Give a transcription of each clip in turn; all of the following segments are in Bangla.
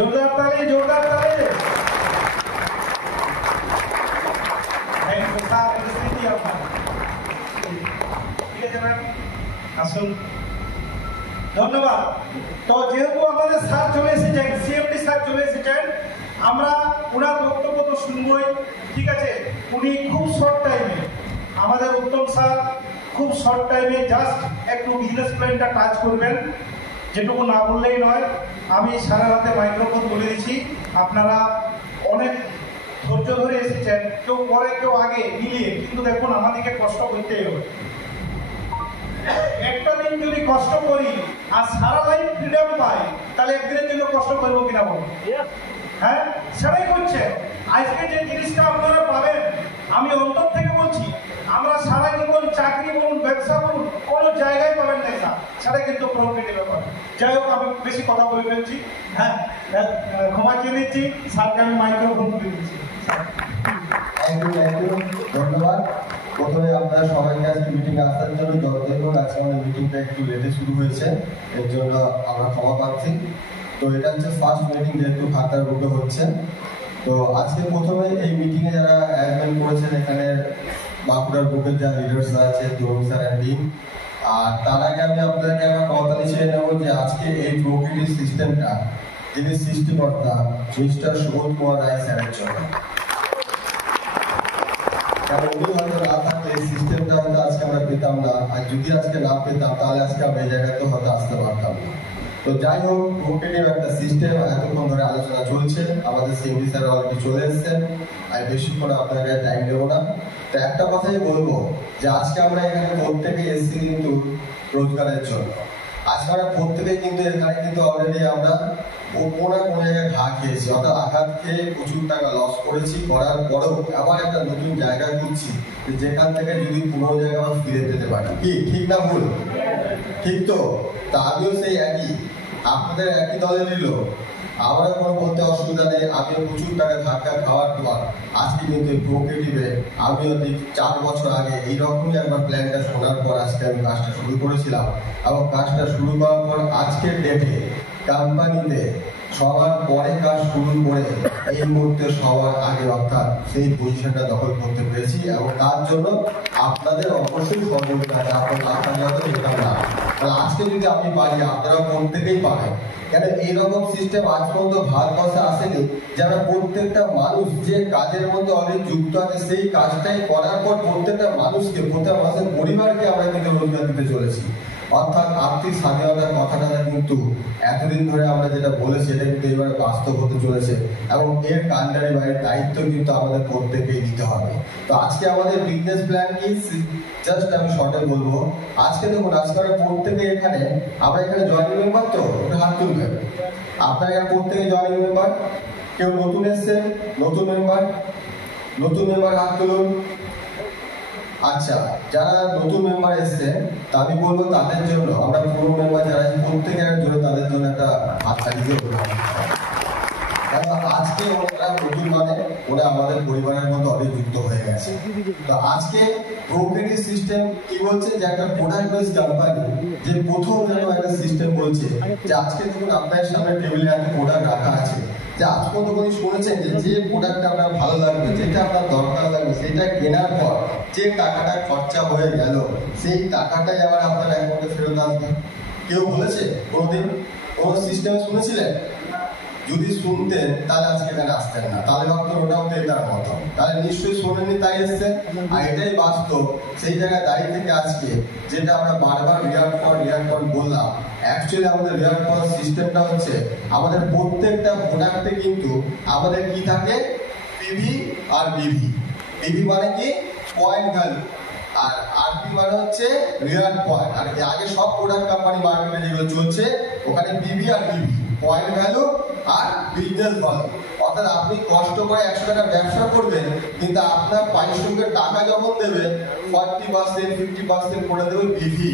जोरदार ताली, जोरदार ताली। ধন্যবাদ। তো যেহেতু আমাদের স্যার চলে এসেছেন, সিএমডি স্যার চলে এসেছেন, আমরা ওনার বক্তব্য তো শুনবই, ঠিক আছে। উনি খুব শর্ট টাইমে, আমাদের উত্তম স্যার খুব শর্ট টাইমে জাস্ট একটু বিজনেস প্ল্যানটা টাচ করবেন, যেটুকু না বললেই নয়। আমি সারা রাতে মাইক্রোফোন তুলে দিচ্ছি, আপনারা অনেক ধৈর্য ধরে এসেছেন, কেউ পরে কেউ আগে মিলিয়ে, কিন্তু দেখুন আমাদেরকে কষ্ট করতেই হবে। একটা দিন যদি কষ্ট করি আর সারা লাইফ ফ্রিডম পাই, তাহলে একদিনের জন্য কষ্ট করবো কিনা বলুন? হ্যাঁ, সেটাই করছে। আজকে যে জিনিসটা আপনারা পাবেন, আমি অন্তর থেকে বলছি, আমরা সারা জীবন চাকরি বলুন, ব্যবসা বলুন, কোনো জায়গায় পাবেন না স্যার, সেটা কিন্তু প্রফিটের ব্যাপার। যাই হোক, আমি বেশি কথা বলে ফেলছি, হ্যাঁ, ক্ষমা চেয়ে নিচ্ছি। স্যারকে আমি মাইক্রোফোন তুলে দিচ্ছি। ধন্যবাদ। প্রথমে আপনারা সবাইকে আজকে মিটিং আসার জন্য যতক্ষণ আজকে আমাদের মিটিংটা একটু লেটে শুরু হয়েছে, এর জন্য আমরা ক্ষমা পাচ্ছি। তো এটা হচ্ছে ফার্স্ট মিটিং, যেহেতু খাতার রূপে হচ্ছে। তো আজকে প্রথমে এই মিটিংয়ে যারা অ্যাডমিন করেছেন, এখানে বাঁকুড়ার গ্রুপের যারা লিডার্সরা আছে, তরুণ স্যার অ্যান্ড টিম। আর তার আগে আমি আপনাদেরকে আমার কথা লিখে নেবো যে আজকে এই প্রকৃতির সিস্টেমটা যিনি সৃষ্টিকর্তা মিস্টার সুবোধ কুমার রায় স্যারের জন্য। কারণ উনি হয়তো না থাকলে এই সিস্টেমটা হয়তো আজকে আমরা পেতাম না, আর যদি আজকে না পেতাম তাহলে আজকে আমরা এই জায়গায় তো হয়তো আসতে পারতাম না। তো যাই হোক, প্রকৃতির একটা সিস্টেম এতক্ষণ ধরে আলোচনা চলছে, আমাদের সিএমডি স্যার অলরেডি চলে এসেছেন, আর বেশিক্ষণ আপনাকে টাইম দেবো না। তো একটা কথাই বলবো যে আজকে আমরা এখানে প্রত্যেকে এসেছি কিন্তু রোজগারের জন্য। আজকে আমরা প্রত্যেকেই কিন্তু এখানে কিন্তু অলরেডি আমরা কোনো না কোনো জায়গায় ঘা খেয়েছি, অর্থাৎ আঘাত খেয়ে প্রচুর টাকা লস করেছি, করার পরেও আবার একটা নতুন জায়গায় খুঁজছি যেখান থেকে যদি পুরো জায়গায় আবার ফিরে যেতে পারি। কি ঠিক না ভুল? ঠিক তো? তা আমিও সেই একই, আপনাদের একই দলে নিল, আমারও কোনো বলতে অসুবিধা নেই। আমিও প্রচুর টাকা ধাক্কা খাওয়ার পর আজকে কিন্তু প্রোগ্রেটিভে আমিও 4 বছর আগে এইরকমই একবার প্ল্যানটা শোনার পর আজকে আমি কাজটা শুরু করেছিলাম, এবং কাজটা শুরু করার পর আজকের ডেটে কোম্পানিতে সবার পরে কাজ শুরু করে এই মুহূর্তে সবার আগে অর্থাৎ সেই পজিশনটা দখল করতে পেরেছি, এবং তার জন্য আপনাদের অবশ্যই সহযোগিতা আছে। আপনার না, আজকে যদি আপনি পারি, আপনারা প্রত্যেকেই পাবেন। কেন এইরকম সিস্টেম আজ পর্যন্ত ভারতবর্ষে আসেনি, যারা প্রত্যেকটা মানুষ যে কাজের মধ্যে অলরেডি যুক্ত আছে, সেই কাজটাই করার পর প্রত্যেকটা মানুষকে, প্রত্যেক মানুষের পরিবারকে আমরা কিন্তু রোজগার দিতে চলেছি। অর্থাৎ আর্থিক স্বাধীনতার কথাটা কিন্তু এতদিন ধরে আমরা যেটা বলেছি, এটা কিন্তু এবারে বাস্তব হতে চলেছে, এবং এর কান্ডারি বাইরের দায়িত্ব কিন্তু আমাদের প্রত্যেকেই দিতে হবে। তো আজকে আমাদের বিজনেস প্ল্যান কি, জাস্ট আমি শর্টে বলবো। আজকে দেখুন, আজকে আমরা প্রত্যেকে এখানে, আমরা এখানে জয়েনিং মেম্বার, তো হাত তুলবেন। আপনারা এখানে প্রত্যেকে জয়েনিং মেম্বার। কেউ নতুন এসছেন? নতুন মেম্বার হাত তুলুন। আচ্ছা, যারা নতুন মেম্বার এসছে তা আমি বলবো তাদের জন্য, আমরা পুরো মেম্বার যারা প্রত্যেকের জন্য তাদের জন্য একটা হাততালি দিয়ে আজকে ওরা নতুন, মানে ওরা আমাদের পরিবারের মধ্যে অনেক যুক্ত হয়ে গেছে। তো আজকে প্রোগ্রেটিভ সিস্টেম কি বলছে যে একটা প্রোডাক্ট বেস কোম্পানি, যে প্রথম যেন একটা সিস্টেম বলছে যে আজকে দেখুন আপনার সামনে টেবিলে একটা প্রোডাক্ট রাখা আছে, যে আজ পর্যন্ত কোনো শুনেছেন যে প্রোডাক্টটা আপনার ভালো লাগবে, যেটা আপনার দরকার লাগবে, সেটা কেনার পর যে টাকাটা খরচা হয়ে গেল, সেই টাকাটাই আবার আপনার অ্যাকাউন্টে ফেরত আসবে? কেউ বলেছে কোনোদিন? কোনো সিস্টেমে শুনেছিলেন? যদি শুনতেন তাহলে আজকে এখানে আসতেন না, তাহলে ভাবতেন ওটাও তো এটার মতো, তাহলে নিশ্চয়ই শোনেননি তাই এসছেন। আর এটাই বাস্তব। সেই জায়গায় দাঁড়িয়ে থেকে আজকে যেটা আমরা বারবার রিয়াক্ট পর বললাম, অ্যাকচুয়ালি আমাদের রিয়াক্ট পর সিস্টেমটা হচ্ছে আমাদের প্রত্যেকটা প্রোডাক্টে কিন্তু আমাদের কি থাকে, পিভি আর বিভি। পিভি মানে কি? পয়েন্ট ভ্যালু, আর আরপি মানে হচ্ছে রিয়াক্ট পয়েন্ট। আর আগে সব প্রোডাক্ট কোম্পানি মার্কেটে যেগুলো চলছে, ওখানে পিভি আর বিভি, পয়েন্ট ভ্যালু আর বিজনেস ভ্যালু। অর্থাৎ আপনি কষ্ট করে 100 টাকার ব্যবসা করবেন, কিন্তু আপনার পারিশ্রমিকের টাকা যখন দেবেন 40% 50% করে দেবে বিভি।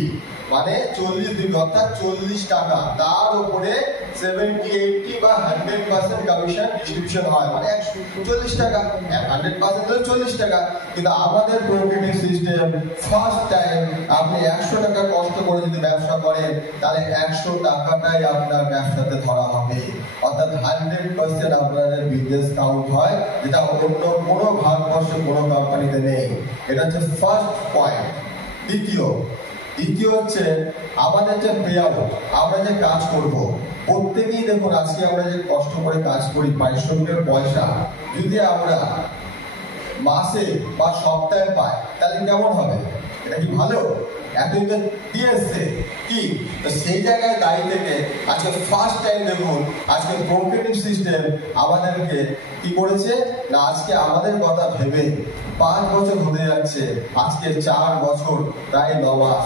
মানে 40 দিন অর্থাৎ 40 টাকা, তার উপরে 70, 80 বা 100% কমিশন ডিস্ট্রিবিউশন হয়, মানে 140 টাকা, 100% হলে 40 টাকা। কিন্তু আমাদের কোঅপারেটিভ সিস্টেম ফার্স্ট টাইম আপনি 100 টাকা কষ্ট করে যদি ব্যবসা করেন তাহলে 100 টাকাটাই আপনার ব্যবসাতে ধরা হবে, অর্থাৎ 100% আপনাদের বিজনেস কাউন্ট হয়, যেটা অন্য কোনো ভারতবর্ষে কোনো কোম্পানিতে নেই। এটা হচ্ছে ফার্স্ট পয়েন্ট। দ্বিতীয় হচ্ছে আমাদের যে পে আউট, আমরা যে কাজ করব প্রত্যেকেই দেখুন, আজকে আমরা যে কষ্ট করে কাজ করি পারিশ্রমিকের পয়সা যদি আমরা মাসে বা সপ্তাহে পাই তাহলে কেমন হবে? এটা কি ভালো? এতদিন তো দিয়েছে কি, তো সেই জায়গায় দাঁড়িয়ে থেকে আজকে ফার্স্ট টাইম দেখুন আজকে কোঅপারেটিভ সিস্টেম আমাদেরকে কি করেছে না, আজকে আমাদের কথা ভেবে 5 বছর হতে যাচ্ছে, আজকে 4 বছর প্রায় 9 মাস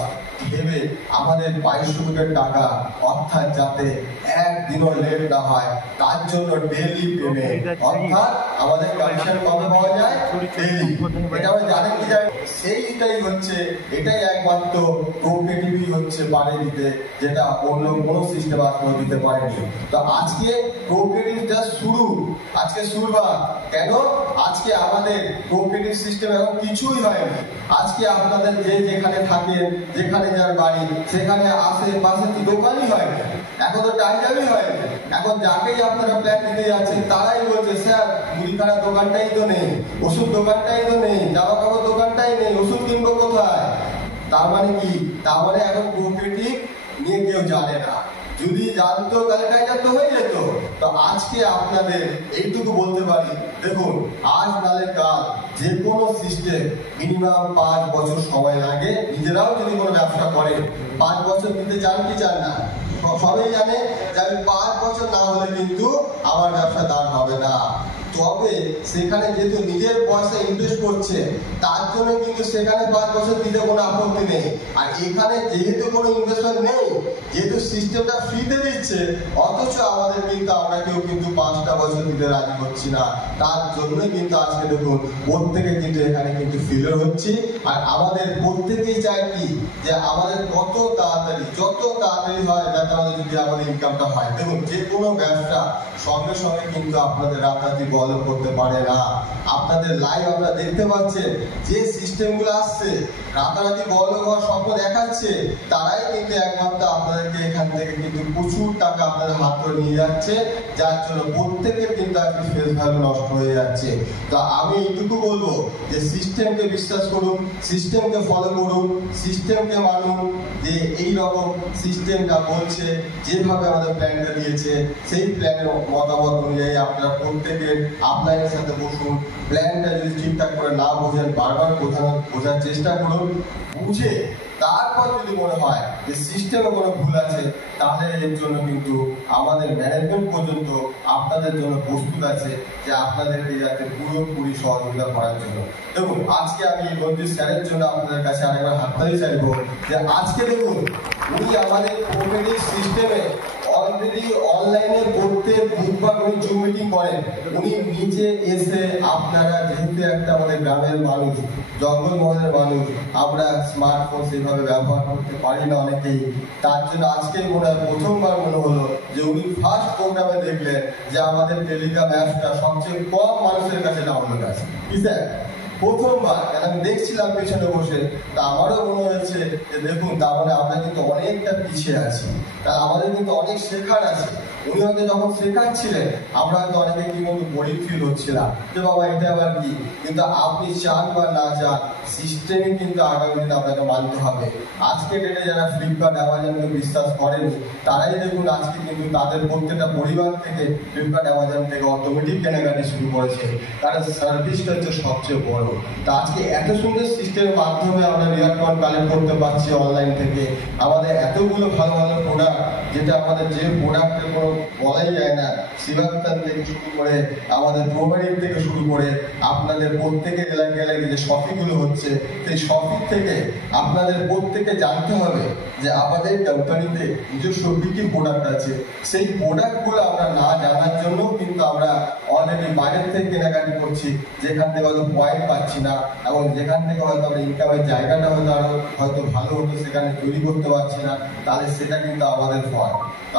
ভেবে আমাদের পারিশ্রমিকের টাকা অর্থাৎ যাতে একদিনও লেট না হয় তার জন্য ডেইলি পেমেন্ট, অর্থাৎ আমাদের কমিশন কবে পাওয়া যায়? ডেইলি। এটা আমরা জানেন কি জানেন? সেইটাই হচ্ছে, এটাই একমাত্র কোঅপারেটিভই হচ্ছে পারে দিতে, যেটা অন্য কোনো সিস্টেম আজকেও দিতে পারেনি। তো আজকে কোঅপারেটিভ জাস্ট শুরু, আজকে শুরুবার। কেন? আজকে আমাদের কোঅপারেটিভ সিস্টেম এখন কিছুই হয়নি। আজকে আপনাদের যে যেখানে থাকেন, যেখানে যার বাড়ি, সেখানে আশেপাশে দোকানই হয় না, এখন তো টাইমই হয় না। এখন যাকেই আপনারা প্ল্যান দিতে যাচ্ছেন তারাই বলছে স্যার মুদিখানার দোকানটাই তো নেই, ওষুধ দোকানটাই তো নেই, জামা কাপড় দোকানটাই নেই, ওষুধ কিনবো কোথায়? তার মানে কি? তার মানে এখন কোঅপারেটিভ নিয়ে কেউ জানে না। যদি জানতো তাহলে কাজ হয়ে যেত। তো আজকে আপনাদের এইটুকু বলতে পারি, দেখুন আজ নালে কাল যে কোনো সিস্টেম মিনিমাম 5 বছর সময় লাগে। নিজেরাও যদি কোনো ব্যবসা করেন 5 বছর দিতে চান কি চান না? সবাই জানে যে আমি 5 বছর না হলে কিন্তু আমার ব্যবসা দাঁড় হবে না। তবে সেখানে যেহেতু নিজের পয়সা ইনভেস্ট করছে তার জন্য কিন্তু সেখানে 5 বছর দিতে কোনো আপত্তি নেই। আর এখানে যেহেতু কোনো ইনভেস্টমেন্ট নেই, যেহেতু সিস্টেমটা ফ্রিতে দিচ্ছে, অথচ আমাদের কিন্তু আমরা কেউ কিন্তু 5টা বছর দিতে রাজি হচ্ছি না। তার জন্য কিন্তু আজকে দেখুন প্রত্যেকে কিন্তু এখানে কিন্তু ফেলিওর হচ্ছে। আর আমাদের প্রত্যেকেই চাই কি, যে আমাদের যত তাড়াতাড়ি হয় যাতে আমাদের যদি আমাদের ইনকামটা হয়। দেখুন যে কোনো ব্যবসা সঙ্গে সঙ্গে কিন্তু আপনাদের রাতারাতি বল করতে পারে না। আপনাদের লাইভ আমরা দেখতে পাচ্ছেন যে সিস্টেমগুলো আসছে রাতারাতি বল হওয়ার স্বপ্ন দেখাচ্ছে, তারাই কিন্তু একমাত্র আপনাদেরকে এখান থেকে কিন্তু প্রচুর টাকা আপনাদের হাত ধরে নিয়ে যাচ্ছে, যার জন্য প্রত্যেকের কিন্তু আজকে ফেস ভ্যালু নষ্ট হয়ে যাচ্ছে। তো আমি এইটুকু বলবো যে সিস্টেমকে বিশ্বাস করুন, সিস্টেমকে ফলো করুন, সিস্টেমকে মানুন, যে এই রকম সিস্টেমটা বলছে, যেভাবে আমাদের প্ল্যানটা দিয়েছে সেই প্ল্যানের মতামত অনুযায়ী আপনারা প্রত্যেকের আপনাদের সাথে বসুন। প্ল্যানটা যদি ঠিকঠাক করে না বোঝেন বারবার বোঝার চেষ্টা করুন, বুঝে তারপর যদি মনে হয় যে সিস্টেমে কোনো ভুল আছে তাহলে এর জন্য কিন্তু আমাদের ম্যানেজমেন্ট পর্যন্ত আপনাদের জন্য প্রস্তুত আছে, যে আপনাদেরকে যাতে পুরোপুরি সহযোগিতা করার জন্য। দেখুন আজকে আমি রঞ্জিত স্যারের জন্য আপনাদের কাছে আরেকবার হাততালি চাইবো, যে আজকে দেখুন উনি আমাদের কোঅপারেটিভ সিস্টেমে অলরেডি অনলাইনে প্রত্যেক বুধবার উনি জুম মিটিং করেন। উনি নিজে এসে, আপনারা যেহেতু একটা আমাদের গ্রামের মানুষ, জঙ্গলমহলের মানুষ, আমরা স্মার্টফোন সেভাবে ব্যবহার করতে পারি না অনেকেই, তার জন্য আজকে মনে হয় প্রথমবার মনে হলো যে উনি ফার্স্ট প্রোগ্রামে দেখলেন যে আমাদের টেলিগ্রাম অ্যাপসটা সবচেয়ে কম মানুষের কাছে ডাউনলোড আছে। কি স্যার? প্রথমবার আমি দেখছিলাম পেছনে বসে, তা আমারও মনে হয়েছে যে দেখুন তার মানে আমরা কিন্তু অনেকটা পিছিয়ে আছি, তা আমাদের কিন্তু অনেক শেখার আছে। উনি হয়তো যখন শেখাচ্ছিলেন আমরা হয়তো অনেকে কিন্তু বোরিং ফিল হচ্ছিলাম যে বাবা এটা আবার কি, কিন্তু আপনি চান বা না চান সিস্টেমে কিন্তু আগামী দিন আপনাকে মানতে হবে। আজকে ডেটে যারা ফ্লিপকার্ট অ্যামাজনকে বিশ্বাস করেনি তারাই দেখুন আজকে কিন্তু তাদের প্রত্যেকটা পরিবার থেকে ফ্লিপকার্ট অ্যামাজন থেকে অটোমেটিক কেনাকাটি শুরু করেছে, কারণ সার্ভিসটা হচ্ছে সবচেয়ে বড়। তা আজকে এত সুন্দর সিস্টেমের মাধ্যমে আমরা রিয়াকমেন্ট কালেক্ট করতে পারছি অনলাইন থেকে, আমাদের এতগুলো ভালো ভালো প্রোডাক্ট, যেটা আমাদের যে প্রোডাক্টের কোনো বলাই যায় না, শিবাস্থান থেকে শুরু করে আমাদের প্রবারীর থেকে শুরু করে আপনাদের প্রত্যেকের এলাকায় যে শপিংগুলো হচ্ছে, সেই শপিং থেকে আপনাদের প্রত্যেকে জানতে হবে যে আমাদের কোম্পানিতে নিজস্ব কি কি প্রোডাক্ট আছে। সেই প্রোডাক্টগুলো আমরা না জানার জন্য কিন্তু আমরা অলরেডি বাইরের থেকে কেনাকাটি করছি, যেখান থেকে হয়তো পয়েন্ট পাচ্ছি না, এবং যেখান থেকে হয়তো আমরা ইনকামের জায়গাটা হয়তো ভালো হতো সেখানে তৈরি করতে পারছি না, তাহলে সেটা কিন্তু আমাদের ফল। তো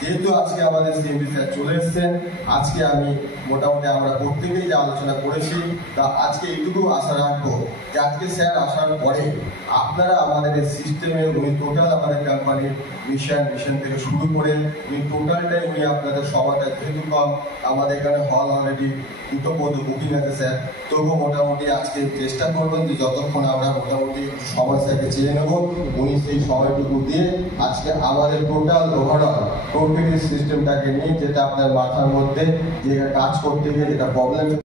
যেহেতু আজকে আমাদের সিএমডি স্যার চলে এসেছেন, আজকে আমি মোটামুটি আমরা প্রত্যেকেই যে আলোচনা করেছি, তা আজকে এইটুকু আশা রাখবো যে আজকে স্যার আসার পরে আপনারা আমাদের এই সিস্টেমে উনি টোটাল আমাদের কোম্পানির মিশন থেকে শুরু করে উনি টোটালটাই উনি আপনাদের সবাইটা, যেহেতু কম আমাদের এখানে হল অলরেডি 2টো পদ বুকিং আছে স্যার, তবুও মোটামুটি আজকে চেষ্টা করবেন যে যতক্ষণ আমরা মোটামুটি সময় স্যারকে চেয়ে নেব, উনি সেই সময়টুকু দিয়ে আজকে আমাদের টোটাল ওভারঅল টোটাল সিস্টেমটাকে নিয়ে, যেটা আপনার মাথার মধ্যে যে কাজ করতে গিয়ে যেটা প্রবলেম